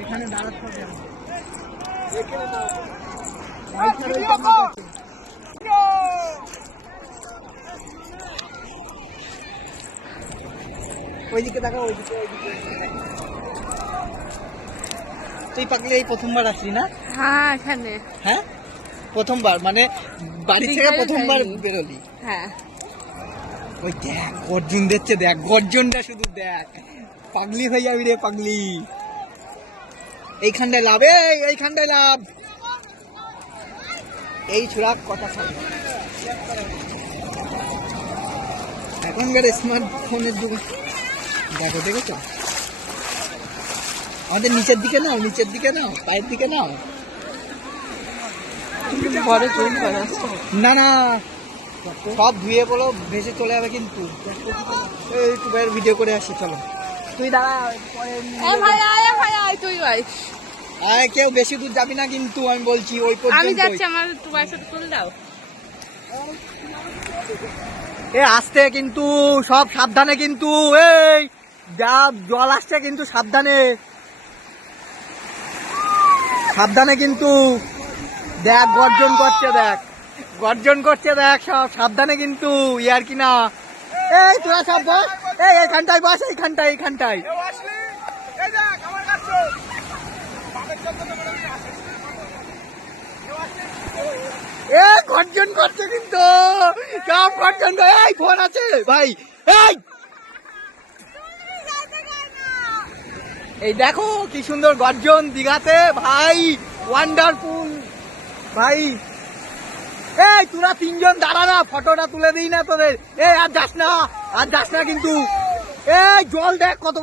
এখানে দাঁড়াতে হবে। ওইদিকে দেখা, ওইদিকে ওইদিকে। তুই পাকলে এই প্রথমবার আসলি না? হ্যাঁ এখানে। হ্যাঁ প্রথমবার, মানে বাড়ি থেকে প্রথমবার বেরোলি? হ্যাঁ। ওই দেখ গর্জন দিচ্ছে, দেখ গর্জনটা শুধু দেখ, পাগলি হয়ে যাবি রে পাগলি। এইখানটায় লাভ, এইখানটায় লাভ। এই ছোড়া কথা খাবে এখনকার স্মার্টফোনের যুগে। দেখো দেখেছো, আমাদের নিচের দিকে নাও, নিচের দিকে নাও, পায়ের দিকে নাও। বড় চুল করা না না, সব ধুয়ে বলো ভেসে চলে যাবে কিন্তু। একটু বাইরে ভিডিও করে আসি, চলো। তুই দাঁড়া, ভাই আয় তুই ভাই। আয়, কেউ বেশি দূর যাবি না কিন্তু, আমি বলছি ওই পর্যন্ত। আমি যাচ্ছি, আমার তোমার সাথে তুল দাও। এ আসতে কিন্তু, সব সাবধানে কিন্তু। এই যা জল আসছে কিন্তু, সাবধানে সাবধানে কিন্তু। দেখ গর্জন করছে, দেখ গর্জন করছে, দেখ সব সাবধানে কিন্তু। ইয়ার কি না, এই তোরা সব বস, এইখানটায় বস, এইখানটায় এইখানটায়। এ গর্জন করছে কিন্তু, সব গর্জন। এই ফোন আছে ভাই, এই দেখো কি সুন্দর গর্জন দীঘাতে ভাই, ওয়ান্ডারফুল ভাই। এই তোরা তিনজন দাঁড়া না, ফটোটা তুলে দিই না তোদের। এই আর যাস না, আর যাস না কিন্তু। এই জল দেখ কত